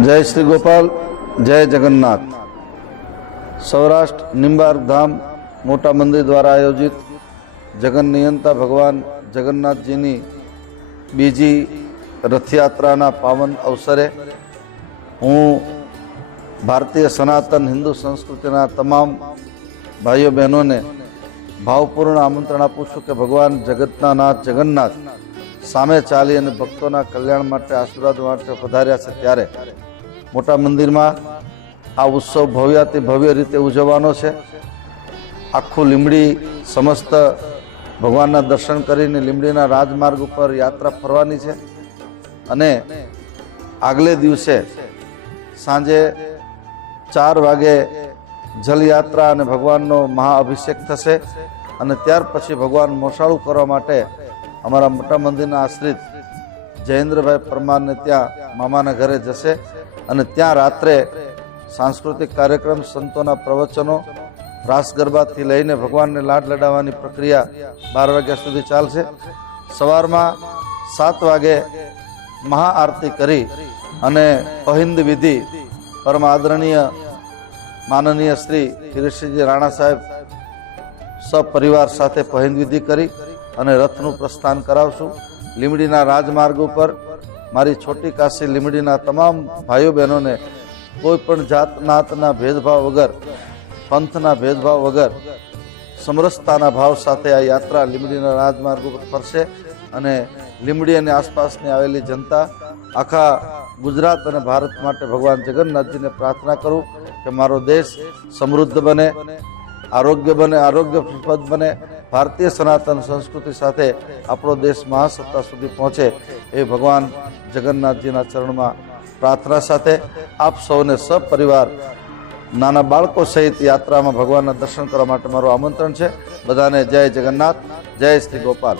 जय श्री गोपाल, जय जगन्नाथ। सौराष्ट्र निंबार्क धाम मोटा मंदिर द्वारा आयोजित जगन नियंता भगवान जगन्नाथजीनी बीजी रथयात्राना पावन अवसरे हूँ भारतीय सनातन हिंदू संस्कृतिना तमाम भाईओ बहनों ने भावपूर्ण आमंत्रण आपू छूं कि भगवान जगतना नाथ जगन्नाथ सामे चाली अने भक्तों कल्याण माटे आशीर्वाद माटे पधार्या छे। त्यारे मोटा मंदिर में आ उत्सव भव्याति भव्य रीते उजवવાનો छे। आखू લીંબડી समस्त भगवानना दर्शन करीने લીંબડીના राजमार्ग पर यात्रा फरवानी छे अने आगले दिवसे सांजे 4 वागे जल यात्रा अने भगवाननो महाअभिषेक थशे अने त्यार पछी भगवान मोशाळू करवा माटे अमारा मोटा मंदिरना आश्रित जयेन्द्रभाई परमार ने त्या मामाना घरे जशे अने त्या रात्रे सांस्कृतिक कार्यक्रम, संतोना प्रवचनों, रास गरबाथी लईने भगवान ने लाड लडाववानी प्रक्रिया 12 वाग्या सुधी चालशे। सवारमां 7 वागे महाआरती करी अने पहिंद विधि परम आदरणीय माननीय श्री किरीटसिंहजी राणा साहेब सपरिवार साथे पहिंद विधि करी अने रथनु प्रस्थान करावशुं। લીંબડીના राजमार्ग पर मारी छोटी काशी લીંબડીના तमाम भाईओ बहनों ने कोईपण जात नातना भेदभाव वगर, पंथना भेदभाव वगर समरसताना भाव साथे आ यात्रा લીંબડીના राजमार्ग पर फरशे अने લીંબડી अने आसपासनी आवेली जनता आखा गुजरात अने भारत माटे भगवान जगन्नाथजी ने प्रार्थना करूँ कि मारो देश समृद्ध बने, आरोग्यप्रद बने, भारतीय सनातन संस्कृति साथे आपणो देश महासत्ता सुधी पहुँचे ए भगवान जगन्नाथजीना चरणमां प्रार्थना साथे आप सौने सपरिवार नाना बाळको सहित यात्रा में भगवान दर्शन करवा माटे मारुं आमंत्रण छे। बधाने जय जगन्नाथ, जय श्री गोपाल।